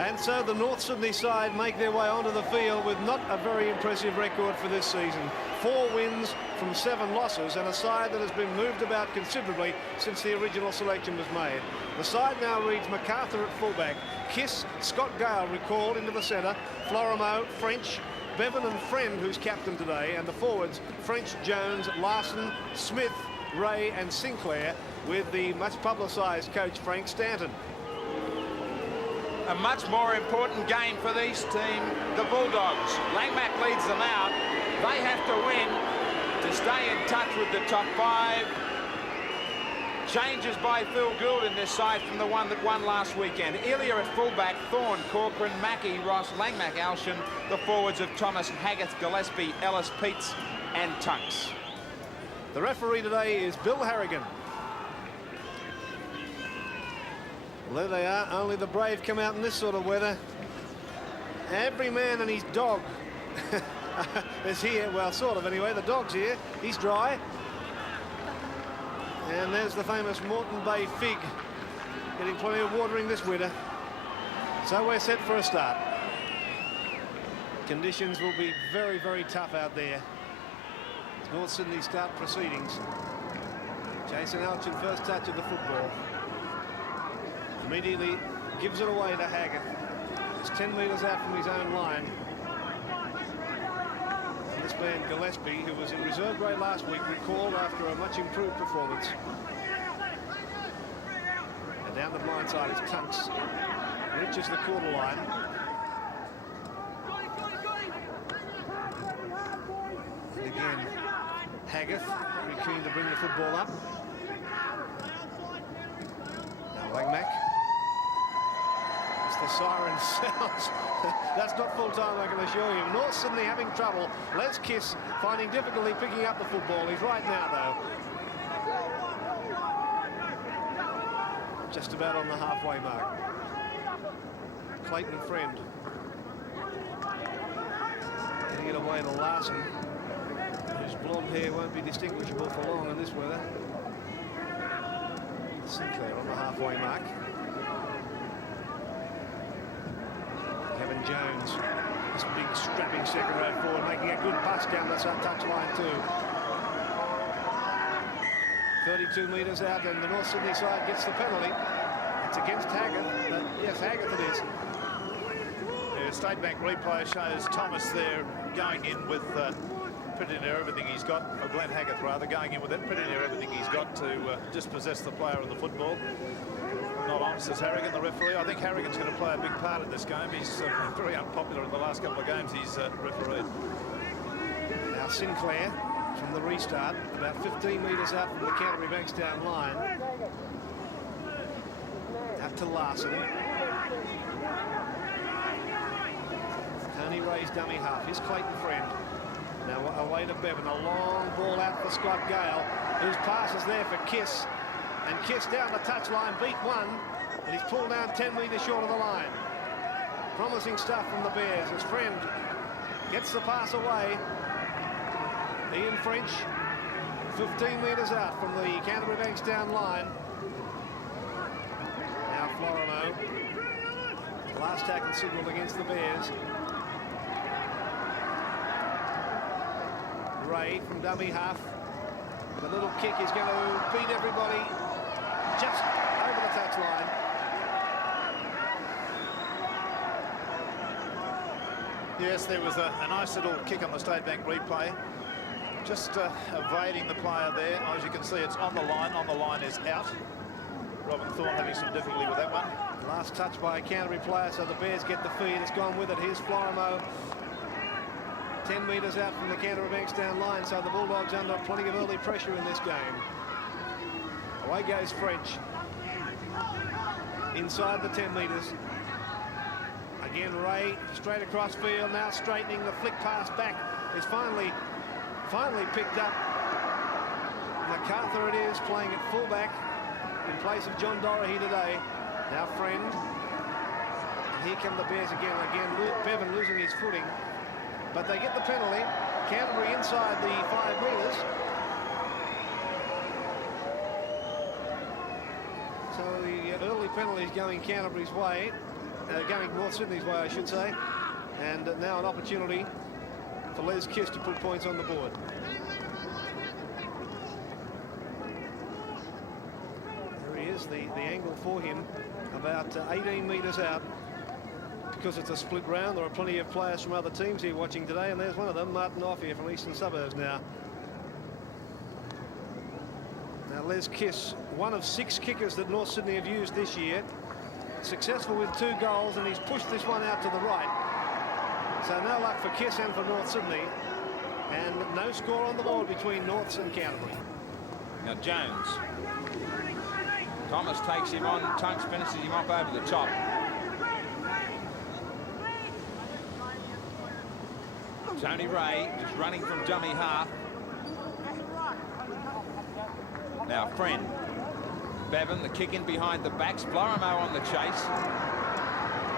And so the North Sydney side make their way onto the field with not a very impressive record for this season. 4 wins from 7 losses, and a side that has been moved about considerably since the original selection was made. The side now reads MacArthur at fullback, Kiss, Scott Gale recalled into the centre, Florimo, French, Bevan and Friend, who's captain today, and the forwards French, Jones, Larson, Smith, Ray and Sinclair, with the much publicised coach Frank Stanton. A much more important game for this team, the Bulldogs. Langmack leads them out. They have to win to stay in touch with the top 5. Changes by Phil Gould in this side from the one that won last weekend. Ilya at fullback, Thorne, Corcoran, Mackey, Ross, Langmack, Alshan. The forwards of Thomas, Haggith, Gillespie, Ellis, Peets and Tunks. The referee today is Bill Harrigan. Well, there they are. Only the brave come out in this sort of weather. Every man and his dog is here. Well, sort of anyway. The dog's here. He's dry. And there's the famous Moreton Bay fig, getting plenty of watering this winter. So we're set for a start. Conditions will be very, very tough out there as North Sydney start proceedings. Jason Alchin, first touch of the football. Immediately gives it away to Haggith. It's 10 metres out from his own line. And this man Gillespie, who was in reserve grade last week, recalled after a much improved performance. And down the blind side is Tunks. Reaches the quarter line. And again, Haggith, very keen to bring the football up. Now Langmack. The siren sounds. That's not full time, I can assure you. North Sydney having trouble. Les Kiss finding difficulty picking up the football. He's right now, though. Just about on the halfway mark. Clayton Friend. Getting it away to Larson, whose blonde hair won't be distinguishable for long in this weather. Sinclair on the halfway mark. Kevin Jones, this big strapping second row forward, making a good pass down the touch line too. 32 metres out, and the North Sydney side gets the penalty. It's against Haggith, but yes, Haggith it is. Yeah, State Bank replay shows Thomas there going in with pretty near everything he's got, or Glenn Haggith rather, going in with it pretty near everything he's got to dispossess the player of the football. Not on, says Harrigan, the referee. I think Harrigan's going to play a big part in this game. He's very unpopular in the last couple of games he's refereed. Now Sinclair from the restart, about 15 metres out from the Canterbury Bankstown line. Out to Larson. Tony Ray's dummy half. Here's Clayton Friend. Now away to Bevan. A long ball out for Scott Gale, whose pass is there for Kiss. And Kiss down the touchline, beat one, and he's pulled down 10 metres short of the line. Promising stuff from the Bears as Friend gets the pass away. Ian French, 15 metres out from the Canterbury Bankstown line. Now Florimo. Last tackle signalled against the Bears. Ray from dummy half. The little kick is going to beat everybody just over the touchline. Yes, there was a nice little kick on the State Bank replay. Just evading the player there. As you can see, it's on the line. On the line is out. Robin Thorne having some difficulty with that one. Last touch by a Canterbury player, so the Bears get the feed. It's gone with it. Here's Florimo. 10 metres out from the Canterbury Bankstown line, so the Bulldogs under plenty of early pressure in this game. Away goes French. Inside the 10 metres. Again, Ray straight across field, now straightening. The flick pass back is finally picked up. MacArthur it is, playing at fullback in place of John Doherty today. Now Friend. And here come the Bears again. Bevan losing his footing. But they get the penalty. Canterbury inside the 5 metres. So the early penalty is going Canterbury's way. going North Sydney's way, I should say. And now an opportunity for Les Kiss to put points on the board. There he is, the angle for him, about 18 metres out. Because it's a split round, there are plenty of players from other teams here watching today, and there's one of them, Martin Off here from Eastern Suburbs now. Now Les Kiss, one of 6 kickers that North Sydney have used this year. Successful with 2 goals, and he's pushed this one out to the right. So no luck for Kiss and for North Sydney. And no score on the board between Norths and Canterbury. Now Jones. Thomas takes him on, Tunks finishes him off over the top. Tony Ray just running from dummy half. Now Friend. Bevan, the kick in behind the backs. Florimo on the chase.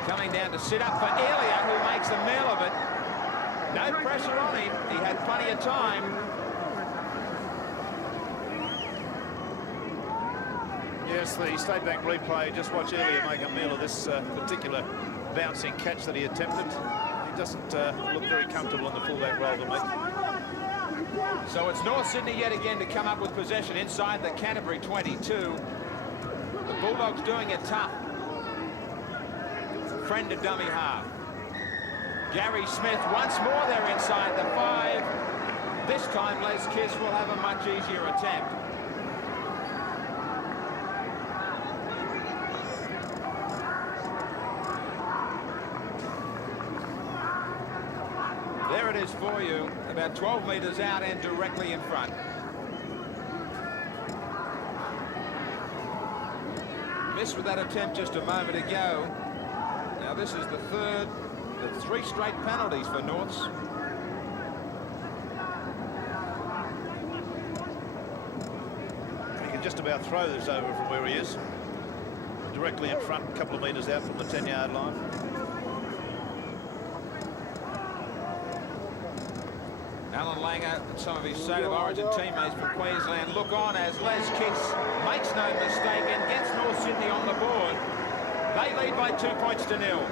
Coming down to sit up for Elia, who makes a meal of it. No pressure on him. He had plenty of time. Yes, the State Bank replay. Just watch Elia make a meal of this particular bouncing catch that he attempted. He doesn't look very comfortable in the fullback role to me. So it's North Sydney yet again to come up with possession inside the Canterbury 22. The Bulldogs doing it tough. Friend to dummy half. Gary Smith once more there inside the 5. This time Les Kiss will have a much easier attempt. There it is for you, about 12 metres out and directly in front. Missed with that attempt just a moment ago. Now this is the 3 straight penalties for Norths. He can just about throw this over from where he is. Directly in front, a couple of metres out from the 10-yard line. Alan Langer and some of his State of Origin teammates from Queensland look on as Les Kiss makes no mistake and gets North Sydney on the board. They lead by 2 points to 0.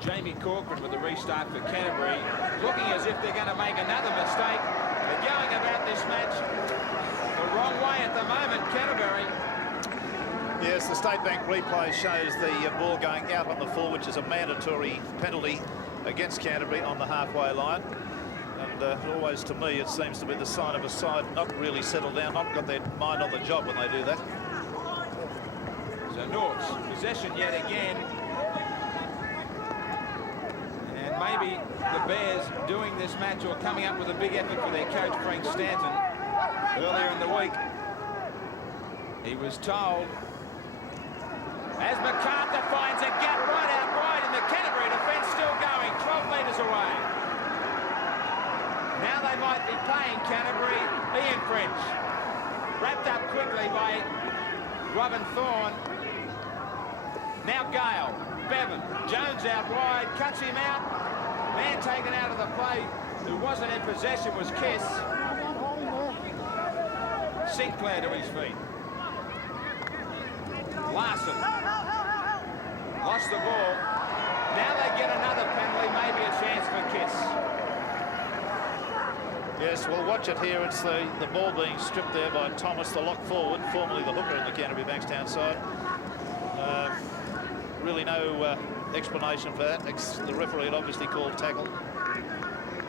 Jamie Corcoran with the restart for Canterbury, looking as if they're going to make another mistake. They're going about this match the wrong way at the moment, Canterbury. Yes, the State Bank replay shows the ball going out on the full, which is a mandatory penalty against Canterbury on the halfway line. And always, to me, it seems to be the sign of a side not really settled down, not got their mind on the job when they do that. So North's possession yet again. And maybe the Bears doing this match or coming up with a big effort for their coach, Frank Stanton, earlier in the week. He was told, as MacArthur finds a gap right out wide, and the Canterbury defence still going 12 metres away. Now they might be playing Canterbury. Ian French wrapped up quickly by Robin Thorne. Now Gale, Bevan, Jones out wide, cuts him out. Man taken out of the play who wasn't in possession was Kiss. Sinclair to his feet. Larson lost the ball. Now they get another penalty, maybe a chance for Kiss. Yes, well, watch it here. It's the ball being stripped there by Thomas, the lock forward, formerly the hooker in the Canterbury Bankstown side. Really no explanation for that. The referee had obviously called tackle.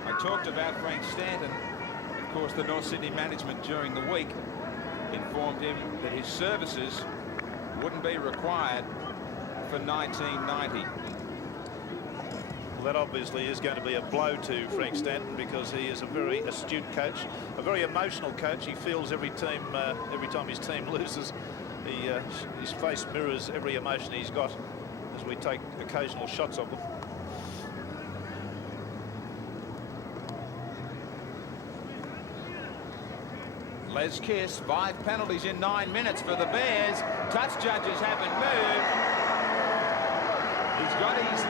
I talked about Frank Stanton. Of course, the North Sydney management during the week informed him that his services wouldn't be required for 1990. Well, that obviously is going to be a blow to Frank Stanton, because he is a very astute coach, a very emotional coach. He feels every time his team loses. His face mirrors every emotion he's got as we take occasional shots of them. Les Kiss, 5 penalties in 9 minutes for the Bears. Touch judges haven't moved. He's got his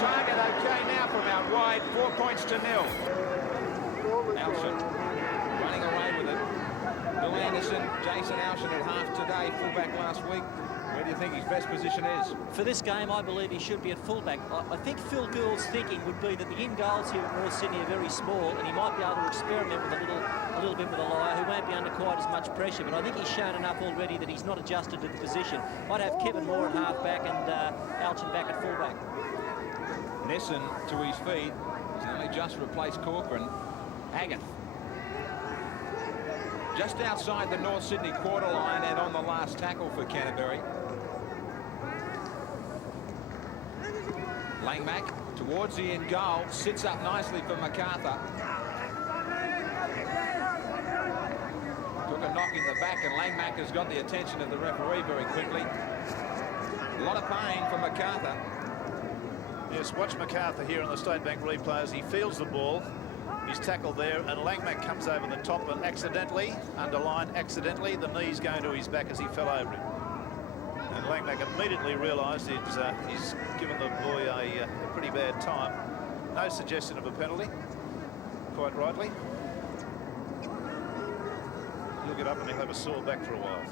target okay now from out wide. 4 points to 0. Alston running away with it. Will Anderson, Jason Alshin at half today, fullback last week. Where do you think his best position is? For this game, I believe he should be at fullback. I think Phil Gould's thinking would be that the in-goals here at North Sydney are very small, and he might be able to experiment with a little bit with a liar who won't be under quite as much pressure. But I think he's shown enough already that he's not adjusted to the position. I'd have Kevin Moore at half-back and Alshin back at fullback. Nesson to his feet. He's only just replaced Corcoran. Hagath. Just outside the North Sydney quarter line and on the last tackle for Canterbury. Langmack towards the end goal, sits up nicely for MacArthur. Took a knock in the back, and Langmack has got the attention of the referee very quickly. A lot of pain for MacArthur. Yes, watch MacArthur here on the State Bank replay as he fields the ball. He's tackled there, and Langmack comes over the top and accidentally, underline accidentally, the knee's going to his back as he fell over him. And Langmack immediately realised he's given the boy a pretty bad time. No suggestion of a penalty, quite rightly. He'll get up and he'll have a sore back for a while.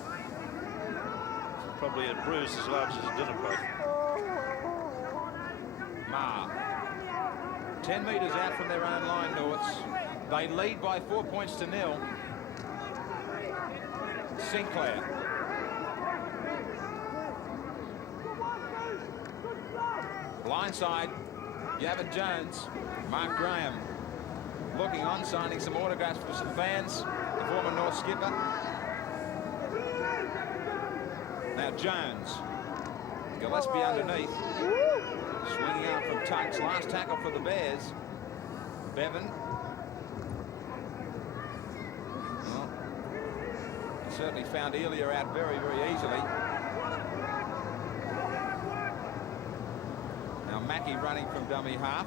Probably a bruise as large as a dinner plate. Ma. 10 metres out from their own line, Norths. They lead by 4 points to 0. Sinclair. Blindside, Gavin Jones, Mark Graham looking on, signing some autographs for some fans, the former North skipper. Now Jones, Gillespie underneath, swinging out from Tunks, last tackle for the Bears. Bevan. Well, certainly found Elia out very, very easily. Mackey running from dummy half.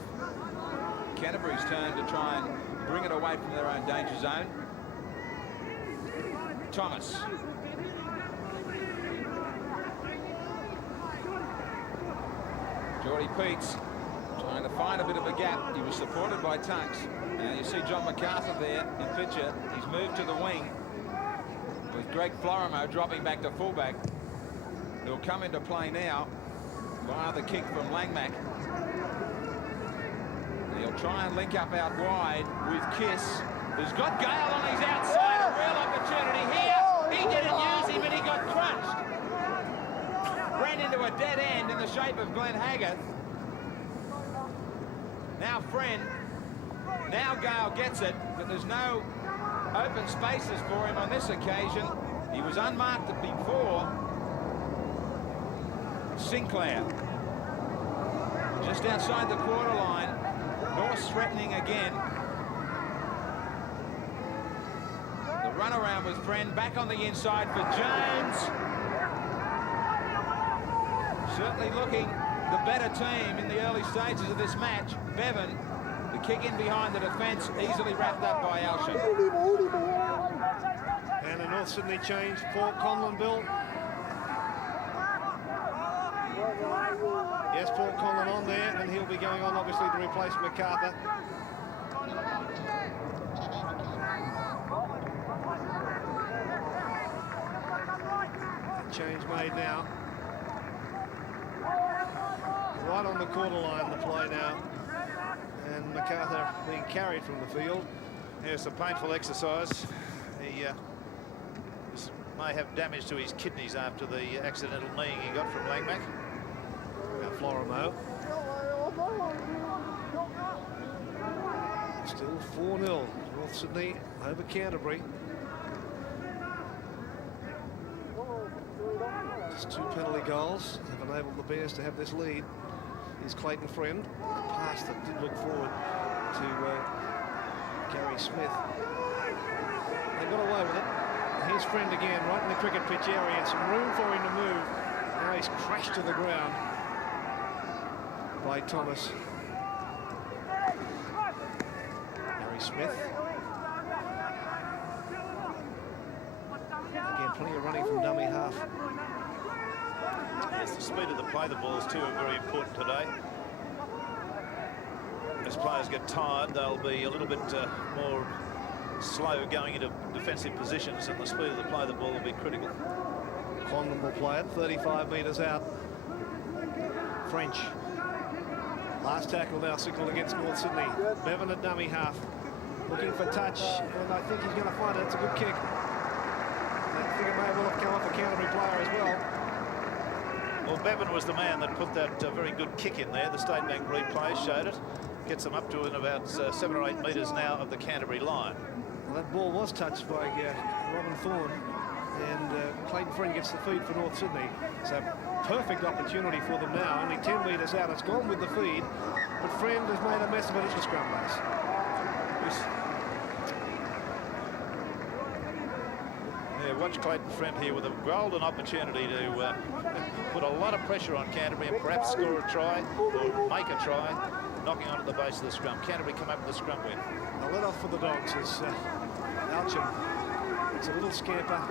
Canterbury's turn to try and bring it away from their own danger zone. Thomas. Geordie Peets trying to find a bit of a gap. He was supported by Tunks. And you see John MacArthur there in picture. He's moved to the wing with Greg Florimo dropping back to fullback. He'll come into play now via the kick from Langmack. He'll try and link up out wide with Kiss, who's got Gale on his outside. A real opportunity here. He didn't use him, and he got crunched. Ran into a dead end in the shape of Glenn Hagath. Now Friend. Now Gale gets it, but there's no open spaces for him on this occasion. He was unmarked before. Sinclair. Just outside the quarter line. North threatening again. The runaround with Friend back on the inside for Jones. Certainly looking the better team in the early stages of this match. Bevan, the kick in behind the defence, easily wrapped up by Alshin. And a North Sydney change for Conlon, Bill. Yes, Paul Conlon on there, and he'll be going on obviously to replace MacArthur. Change made now. Right on the quarter line, the play now. And MacArthur being carried from the field. Yes, a painful exercise. He may have damage to his kidneys after the accidental kneeing he got from Langmack. Florimo. Still 4-0. North Sydney over Canterbury. Just 2 penalty goals have enabled the Bears to have this lead. Here's Clayton Friend. A pass that did look forward to Gary Smith. They got away with it. Here's Friend again, right in the cricket pitch area. Some room for him to move. Now he's crashed to the ground by Thomas. Gary Smith. Again, plenty of running from dummy half. Yes, the speed of the play the balls too are very important today. As players get tired, they'll be a little bit more slow going into defensive positions, and the speed of the play of the ball will be critical. Condon will play it 35 metres out. French. Last tackle now signalled against North Sydney. Bevan at dummy half. Looking for touch, and I think he's going to find it. It's a good kick. I think it may well have come off a Canterbury player as well. Well, Bevan was the man that put that very good kick in there. The State Bank replay showed it. Gets them up to about 7 or 8 metres now of the Canterbury line. Well, that ball was touched by Robin Thorne, and Clayton Friend gets the feed for North Sydney. So perfect opportunity for them now. Only 10 metres out. It's gone with the feed, but Friend has made a mess of it at the scrum base. Yeah, watch Clayton Friend here with a golden opportunity to put a lot of pressure on Canterbury and perhaps score a try or make a try, knocking onto the base of the scrum. Canterbury come up with the scrum win. The let off for the Dogs is Alcham. It's a little scamper.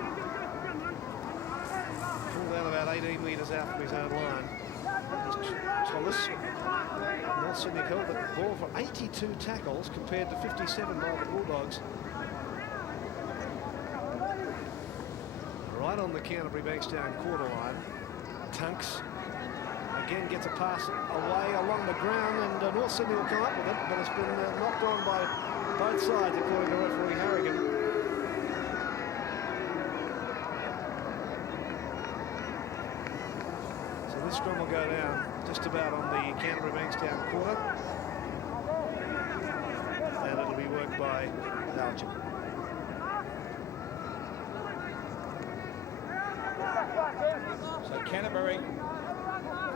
Pulled out about 18 metres out from his own line. Thomas. North Sydney held the ball for 82 tackles compared to 57 by the Bulldogs. Right on the Canterbury Bankstown quarter line. Tunks again gets a pass away along the ground, and North Sydney will come up with it, but it's been knocked on by both sides according to referee Harrigan. So this scrum will go down just about on the Canterbury Bankstown quarter, and it'll be worked by Alcham. So Canterbury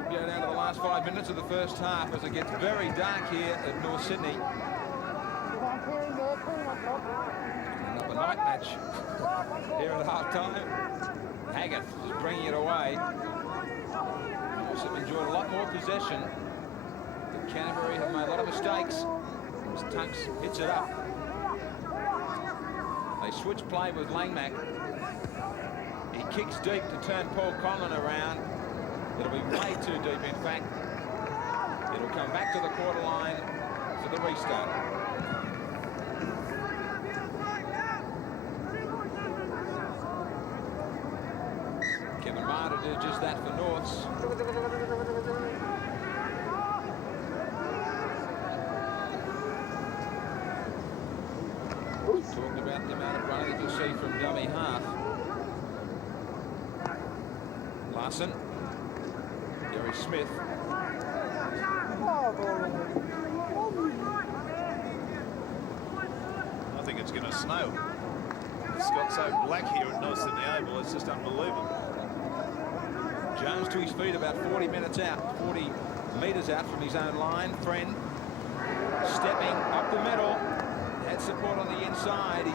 go down to the last 5 minutes of the first half as it gets very dark here at North Sydney. Another night match here at half-time. Haggett is bringing it away. North Sydney enjoyed a lot more possession, but Canterbury have made a lot of mistakes. As Tunks hits it up. They switch play with Langmack. He kicks deep to turn Paul Conlon around. It'll be way too deep, in fact. It'll come back to the quarter line for the restart. Kevin Marder did just that for Norths. Talked about the amount of running that you'll see from dummy half. Larson, Gary Smith. I think it's going to snow. It's got so black here at North Sydney Oval, it's just unbelievable. Jones to his feet about 40 metres out from his own line. Friend stepping up the middle. Had support on the inside. He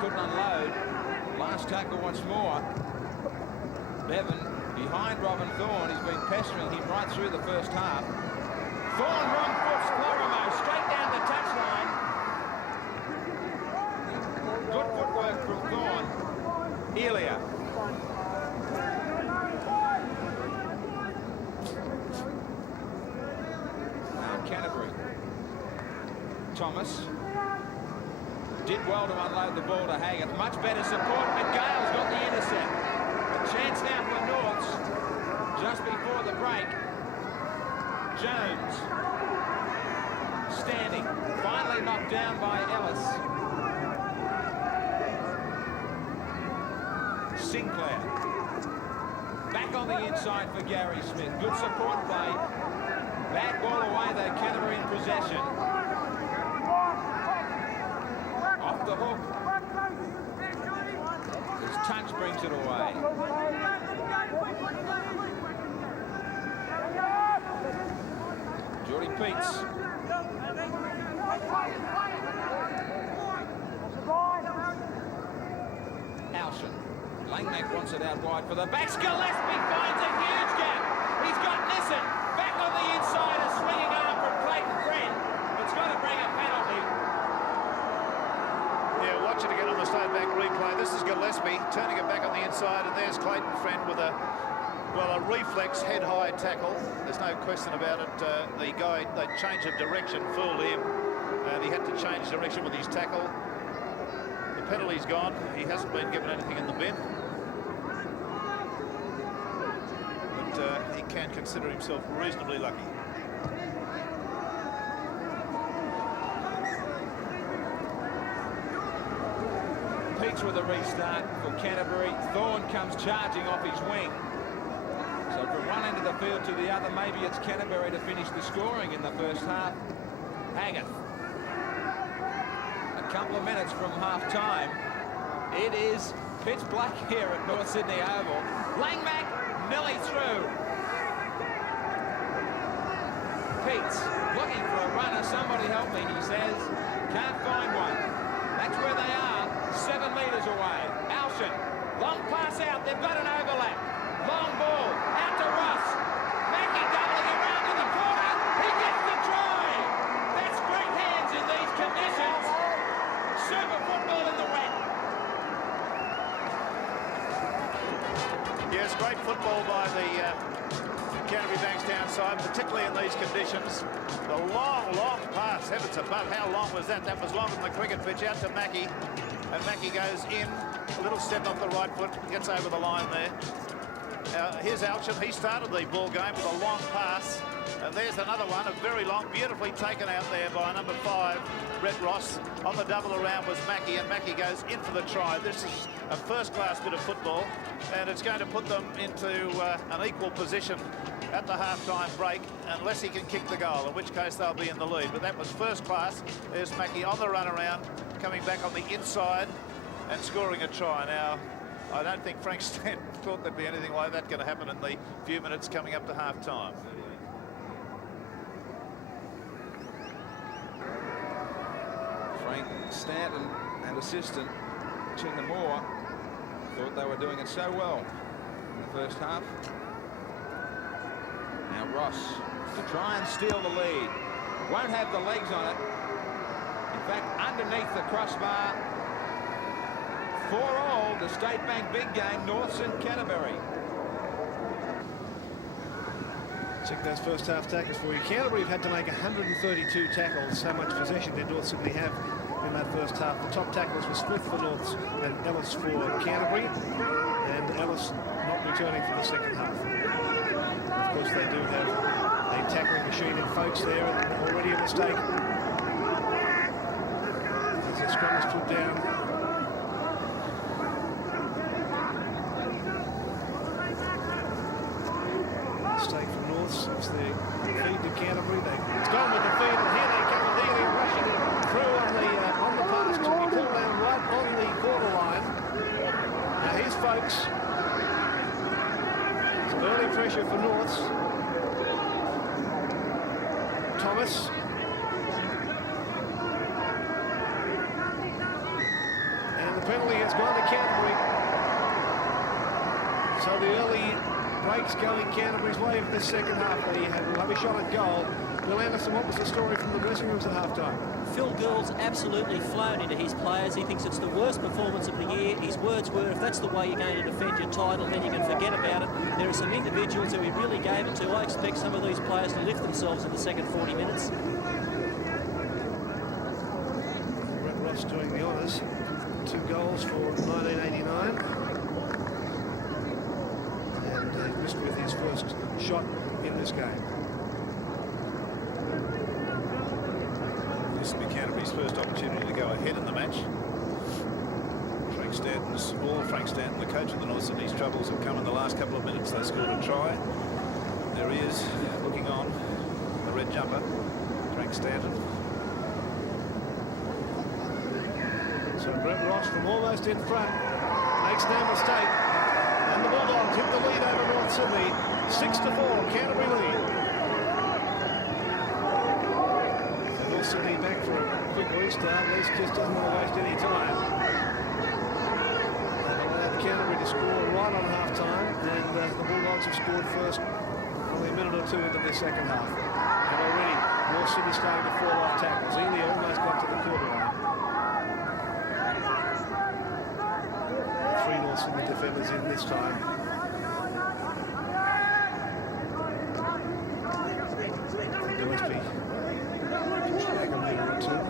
couldn't unload. Last tackle once more. Bevan behind Robin Thorne. He's been pestering him right through the first half. Thorne wrong foot, Florimo straight down the touchline. Good footwork from Thorne. Elia. Now Canterbury. Thomas did well to unload the ball to Haggett. Much better support, but Gale's got the intercept. A chance now for Norths just before the break. Jones standing, finally knocked down by Ellis. Sinclair back on the inside for Gary Smith. Good support play. Bad ball away though, Canterbury in possession. Off the hook. As Tunks brings it away. Geordie Peets. Alshan. Langmack wants it out wide for the backs. Gillespie finds a huge gap. He's got Nissen back on the inside. A swinging arm from Clayton Friend. It's going to bring a penalty. Yeah, watch it again on the State Bank replay. This is Gillespie turning it back on the inside, and there's Clayton Friend with a reflex head-high tackle. There's no question about it. The guy, they change of direction, fooled him, and he had to change direction with his tackle. penalty's gone. He hasn't been given anything in the bin. But he can consider himself reasonably lucky. Peaks with a restart for Canterbury. Thorne comes charging off his wing. So from one end of the field to the other, maybe it's Canterbury to finish the scoring in the first half. Haggett. A couple of minutes from half-time. It is pitch black here at North Sydney Oval. Langmack nearly through. Pete's looking for a runner. Somebody help me, he says. Can't find one. That's where they are, 7 metres away. Alshan, long pass out. They've got an overlap. Long ball, out to Ross. Mackie doubling around to the corner. He gets the try. That's great hands in these conditions. Super football in the wet. Yes, great football by the Canterbury Bankstown side, particularly in these conditions. The long pass, heavens above, how long was that? That was longer than the cricket pitch, out to Mackie. And Mackie goes in, a little step off the right foot, gets over the line there. Here's Alshan. He started the ball game with a long pass. And there's another one, a very long, beautifully taken out there by number 5, Brett Ross. On the double around was Mackie, and Mackie goes in for the try. This is a first-class bit of football, and it's going to put them into an equal position at the half-time break, unless he can kick the goal, in which case they'll be in the lead. But that was first class. There's Mackie on the run around, coming back on the inside and scoring a try. Now, I don't think Frank Stanton thought there'd be anything like that going to happen in the few minutes coming up to half-time. Frank Stanton and assistant Chinga Moore thought they were doing it so well in the first half. Now Ross to try and steal the lead. Won't have the legs on it. In fact, underneath the crossbar. 4-all, the State Bank big game, Norths and Canterbury. Check those first half tackles for you. Canterbury have had to make 132 tackles. How much possession did North Sydney have in that first half? The top tacklers were Smith for Norths and Ellis for Canterbury, and Ellis not returning for the second half. Of course, they do have a tackling machine in Folks there, and already a mistake. As the scrum is put down. Mistake from Norths. It's the feed to Canterbury. It's gone with the feed, and here they come with Ely rushing it through on the pass to be pulled down right on the quarter line. Now here's Folks. Some early pressure for Norths. Thomas. And the penalty has gone to Canterbury. So the early breaks going Canterbury's way for the second half. They will have a shot at goal. Bill Anderson, what was the story from the dressing rooms at halftime? Phil Gould's absolutely flown into his players. He thinks it's the worst performance of the year. His words were, if that's the way you're going to defend your title, then you can forget about it. There are some individuals who he really gave it to. I expect some of these players to lift themselves in the second 40 minutes. Brett Ross doing the honours. 2 goals for 1989. And he missed with his first shot in this game. This will be Canterbury's first opportunity to go ahead in the match. Frank Stanton's ball. Frank Stanton, the coach of the North Sydney's troubles, have come in the last couple of minutes. They scored a try. There he is, looking on, the red jumper, Frank Stanton. So Brett Ross from almost in front makes no mistake, and the Bulldogs hit the lead over North Sydney. 6-4, Canterbury lead. And North Sydney back for a quick restart. Least just doesn't want to waste any time. They've allowed Canterbury to score right on half-time, and the Bulldogs have scored first probably a minute or two into the second half. And already North Sydney starting to fall off tackles. Ely almost got to the quarter line. 3 North Sydney defenders in this time. Gillespie pushed back a metre or two.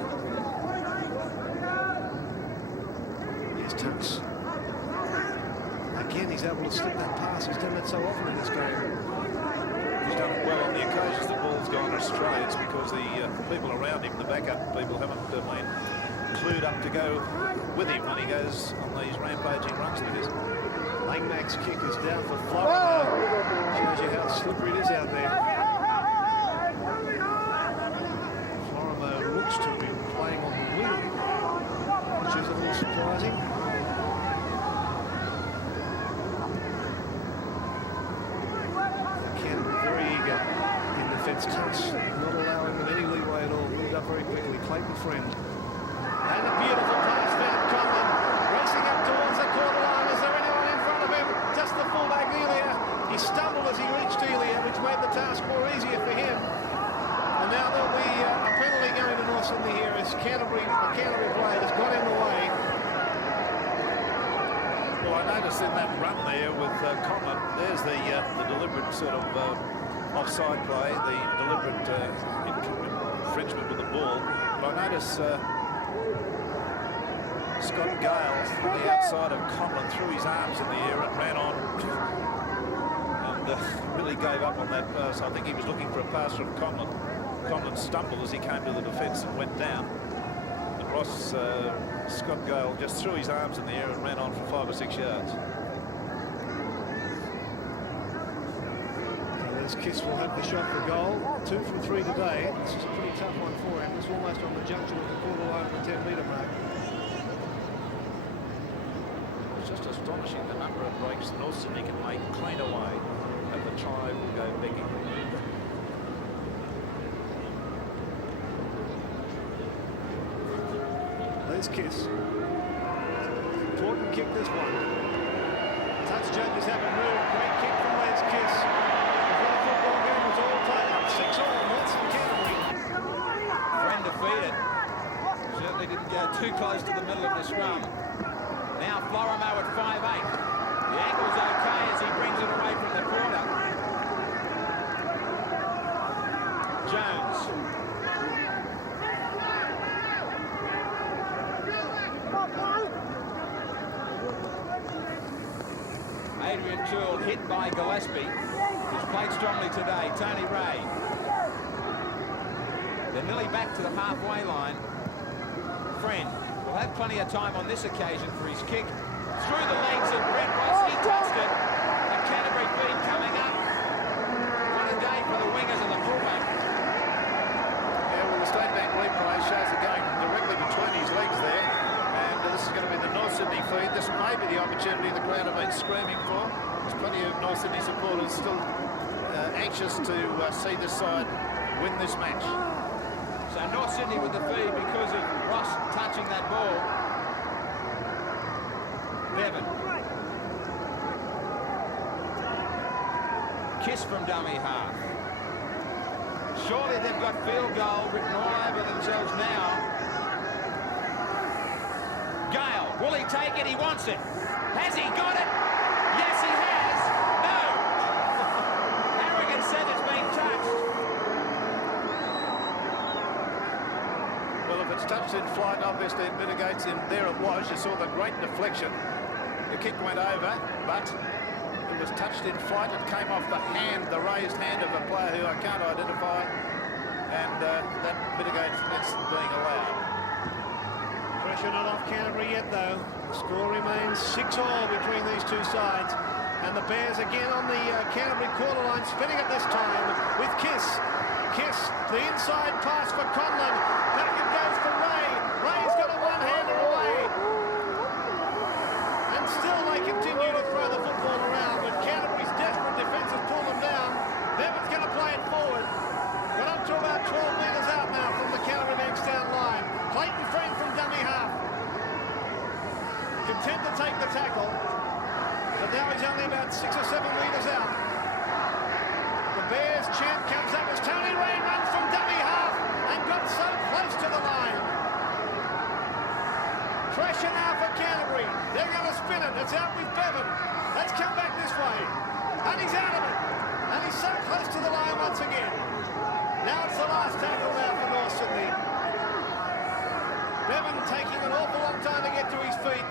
slip that pass. He's done that so often in this game. He's done it well on the occasions the ball's gone astray. It's because the people around him, the backup people, haven't been clued up to go with him when he goes on these rampaging runs like this. Langmack's kick is down for Florida. Shows you how slippery it is out there. Florida looks to be playing on the wing, which is a little surprising. Canterbury very eager in defence. Tunks not allowing them any leeway at all. Moved up very quickly. Clayton Friend. And a beautiful pass found Conlon. Racing up towards the quarter line. Is there anyone in front of him? Just the fullback Elia. He stumbled as he reached Elia, which made the task more easier for him. And now there'll be a penalty going to North Sydney here as the Canterbury player has got in the way. Well, I noticed in that run there with Conlon, there's the deliberate sort of offside play, the deliberate infringement with the ball. But I noticed Scott Gale on the outside of Conlon threw his arms in the air and ran on and really gave up on that pass. I think he was looking for a pass from Conlon. Conlon stumbled as he came to the defence and went down. And Scott Gale just threw his arms in the air and ran on for 5 or 6 yards. As Kiss will have the shot for goal. 2 from 3 today. This is a pretty tough one for him. It's almost on the junction of the quarter line of the 10-metre mark. It's just astonishing the number of breaks North Sydney can make clean away, and the try will go begging. There's Kiss. Important kick this one. Touch judges haven't moved. Great kick from Les Kiss. Before the football game was all played up. 6-all. North and Canterbury. Friend defeated. Certainly didn't go too close to the middle of the scrum. Now Florimo at 5'8". The ankle's okay as he brings it away from the corner. Jones. Adrian Toole hit by Gillespie, who's played strongly today. Tony Ray. They're nearly back to the halfway line. Friend will have plenty of time on this occasion for his kick. Through the legs of Brent Ross, he touched it. The Canterbury feed coming up. What a day for the wingers and the fullback. Yeah, well, the state bank replay shows it going directly between his legs there. And this is going to be the North Sydney feed. This may be the opportunity the crowd have been screaming for. There's plenty of North Sydney supporters still anxious to see this side win this match. So North Sydney with the feed because of Ross touching that ball. Bevan. Kiss from dummy half. Surely they've got field goal written all over themselves now. Gale, will he take it? He wants it. Has he got it? Yes, he has. No. Harrigan said it's been touched. Well, if it's touched in flight, obviously it mitigates him. There it was. You saw the great deflection. The kick went over, but it was touched in flight. It came off the hand, the raised hand of a player who I can't identify, and that mitigates this being allowed. Pressure not off Canterbury yet, though. The score remains 6-all between these two sides. And the Bears again on the Canterbury quarter line, spinning it this time with Kiss. Kiss, the inside pass for Conlon. Back it goes for Ray. Ray's got a one-hander away. And still they continue to throw the football around, but Canterbury's desperate defence has pulled them down. Bevan's going to play it forward. Got up to about 12 metres out now from the Canterbury Bankstown line. Clayton Friend from dummy half. Content to take the tackle, but now he's only about 6 or 7 metres out. The Bears chant comes up as Tony Ray runs from dummy half and got so close to the line. Pressure now for Canterbury. They're going to spin it. It's out with Bevan. Let's come back this way. And he's out of it. And he's so close to the line once again. Now it's the last tackle now for North Sydney. Bevan taking an awful long time to get to his feet.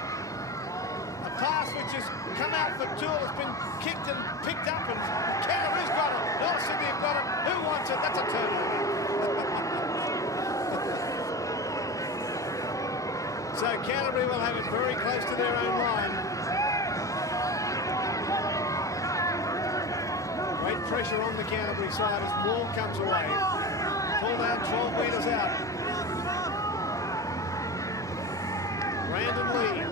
A pass which has come out for McTool has been kicked and picked up, and Canterbury's got it. North Sydney have got it. Who wants it? That's a turnover. So Canterbury will have it very close to their own line. Great pressure on the Canterbury side as Moore comes away. Pulled out 12 metres out. Brandon Lee.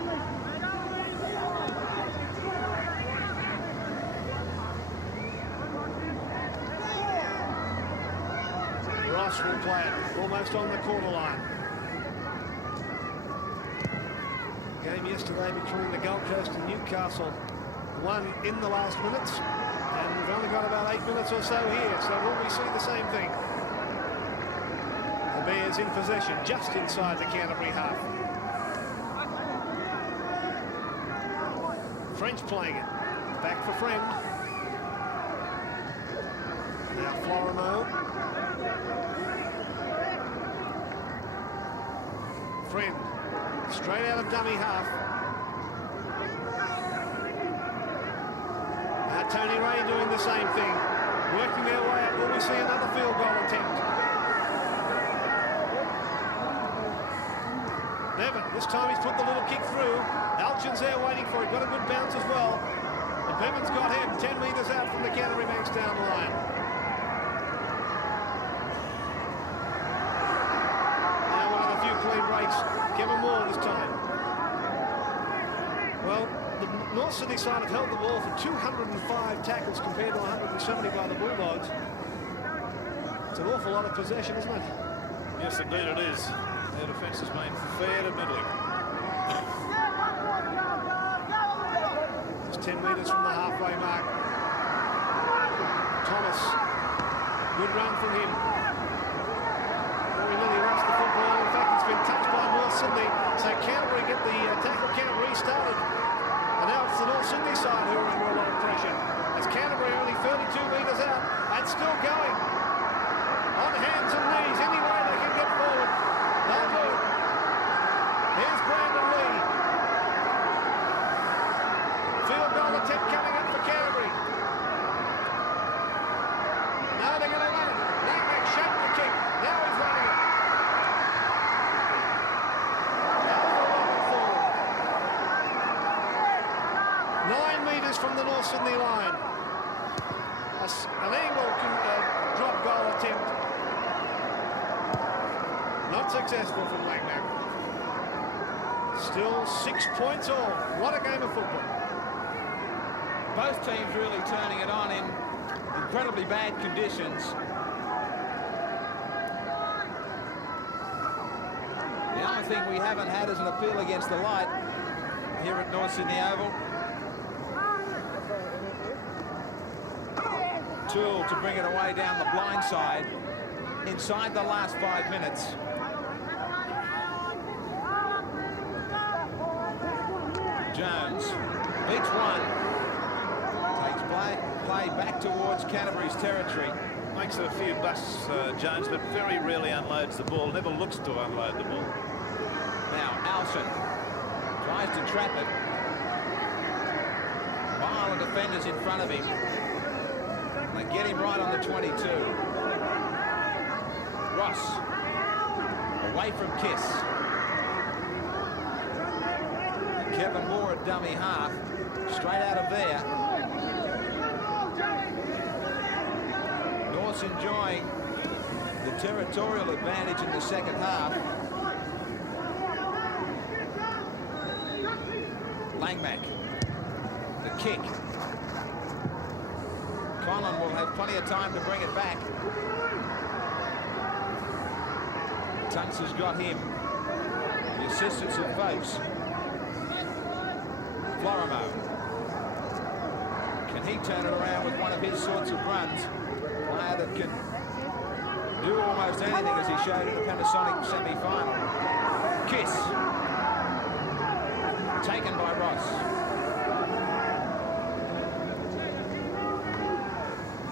Ross will play it almost on the corner line. Game yesterday between the Gold Coast and Newcastle won in the last minutes, and we've only got about 8 minutes or so here, so will we see the same thing? The Bears in possession just inside the Canterbury half. French playing it. Back for Friend. Now Florimo. Friend. Straight out of dummy half. Now Tony Ray doing the same thing. Working their way up. Will we see another field goal attempt? Bevan. This time he's put the little kick through. Alchin's there waiting for it. Got a good bounce as well. And Bevan's got him 10 metres out from the Canterbury Bankstown line. Now one of the few clean breaks. Kevin Moore this time. Well, the North Sydney side have held the ball for 205 tackles compared to 170 by the Bulldogs. It's an awful lot of possession, isn't it? Yes, indeed it is. Their defence has been fair to middling. Just 10 metres from the halfway mark. Thomas. Good run from him. Very nearly rushed the football. In fact, it's been touched by North Sydney. So Canterbury get the tackle count restarted. And now it's the North Sydney side who are under a lot of pressure. As Canterbury only 32 metres out and still going. On hands and knees, any way they can get forward. They'll do it. Here's Brandon Lee. Field goal attempt coming up for Canterbury. No, they're going to run it. Langmack shaped the kick. Now he's running it. Now for Robert forward. 9 metres from the North Sydney line. An angle drop goal attempt. Not successful from Langmack. Still 6 points all. What a game of football. Both teams really turning it on in incredibly bad conditions. The only thing we haven't had is an appeal against the light here at North Sydney Oval. Toole to bring it away down the blind side inside the last 5 minutes. Jones beats one. Takes play back towards Canterbury's territory. Makes it a few busts, Jones, but very rarely unloads the ball. Never looks to unload the ball. Now Alson tries to trap it. Mile of defenders in front of him. They get him right on the 22. Ross away from Kiss. Kevin Moore at dummy half, straight out of there. North's enjoying the territorial advantage in the second half. Langmack, the kick. Conlon will have plenty of time to bring it back. Tunks has got him. The assistance of Vokes. Florimo. Can he turn it around with one of his sorts of runs? Player that can do almost anything, as he showed in the Panasonic semi-final. Kiss. Taken by Ross.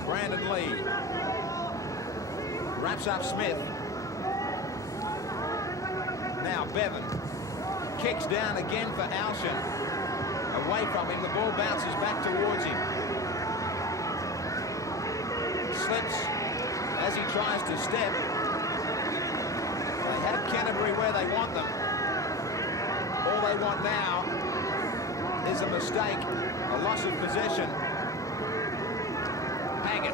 Brandon Lee. Wraps up Smith. Now Bevan. Kicks down again for Alshan. away from him. The ball bounces back towards him. Slips as he tries to step. They have Canterbury where they want them. All they want now is a mistake, a loss of possession. Haggett.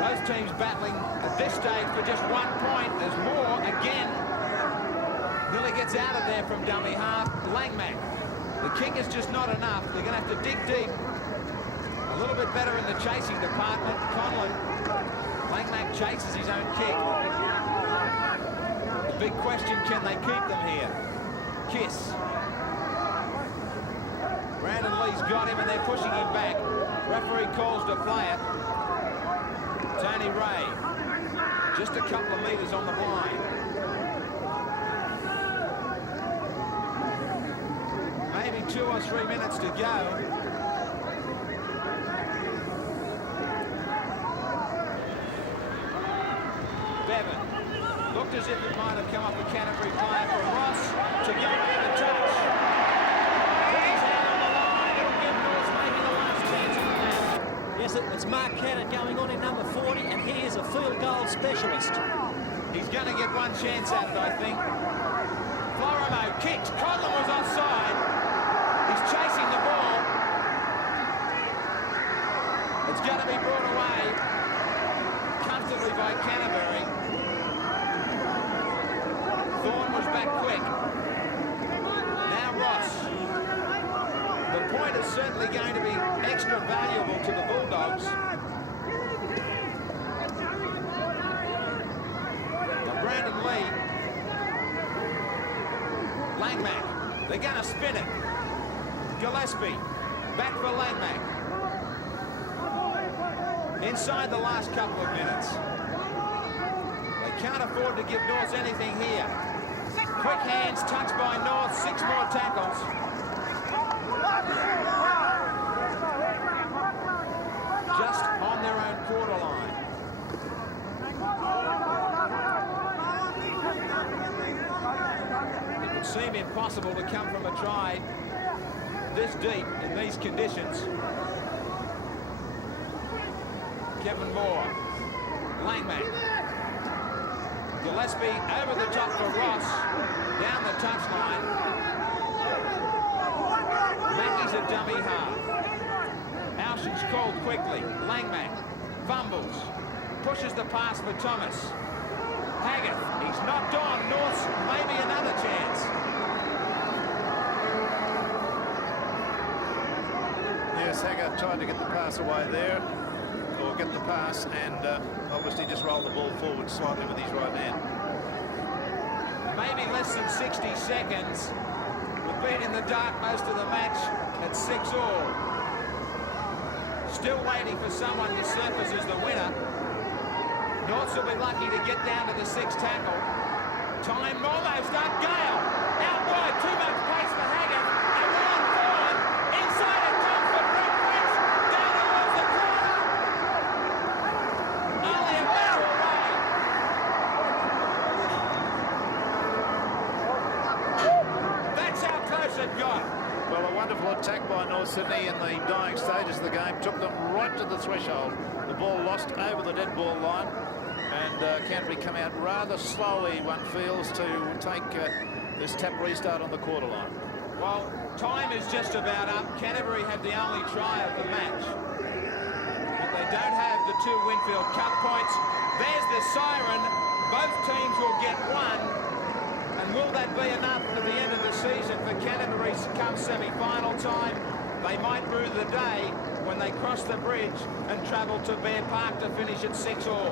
Both teams battling at this stage for just 1 point. There's more again. Nearly gets out of there from dummy half. Langmack. The kick is just not enough. They're going to have to dig deep. A little bit better in the chasing department. Conlon. Langmack chases his own kick. The big question, can they keep them here? Kiss. Brandon Lee's got him and they're pushing him back. Referee calls to play it. Tony Ray. Just a couple of metres on the blind. Maybe 2 or 3 minutes to go. Bevan looked as if it might have come up a Canterbury player from Ross to go in the touch. Put his hand on the line. It'll give North making the last chance of the match. Yes, it's Mark Cannon going on in number 40, and he is a field goal specialist. He's going to get one chance at it, I think. Florimo kicks. Conlon was offside. He's chasing the ball. It's going to be brought away comfortably by Canterbury. Thorne was back quick. Now Ross. The point is certainly going to be extra valuable to the Bulldogs. Now Brandon Lee. Langmack. They're going to spin it. Gillespie. Back for Langmack. Inside the last couple of minutes. They can't afford to give North anything here. Quick hands, touched by North, 6 more tackles. Just on their own quarter line. It would seem impossible to come from a try this deep in these conditions. Kevin Moore. Langmack. Gillespie over the top for Ross. Down the touchline. Mackey's a dummy half. Alshin's called quickly. Langmack fumbles. Pushes the pass for Thomas. Haggett. He's knocked on. North's maybe another chance. Yes, Haggett tried to get the pass away there, or get the pass, and obviously just rolled the ball forward slightly with his right hand. Maybe less than 60 seconds. We've been in the dark most of the match at 6-all. Still waiting for someone to surface as the winner. Norths will be lucky to get down to the 6th tackle. Time almost up. Gale out wide. Too much pace for Haggett. Around forward. Inside it comes for Brett French. Down towards the corner. Only a metre away. That's how close it got. Well, a wonderful attack by North Sydney in the dying stages of the game. Took them right to the threshold. The ball lost over the dead ball line. And Canterbury come out rather slowly, one feels, to take this tap restart on the quarter line. Well, time is just about up. Canterbury have the only try of the match. But they don't have the 2 Winfield Cup points. There's the siren. Both teams will get one. And will that be enough at the end of the season for Canterbury come semi-final time? They might rue the day when they cross the bridge and travel to Bear Park to finish at 6-all.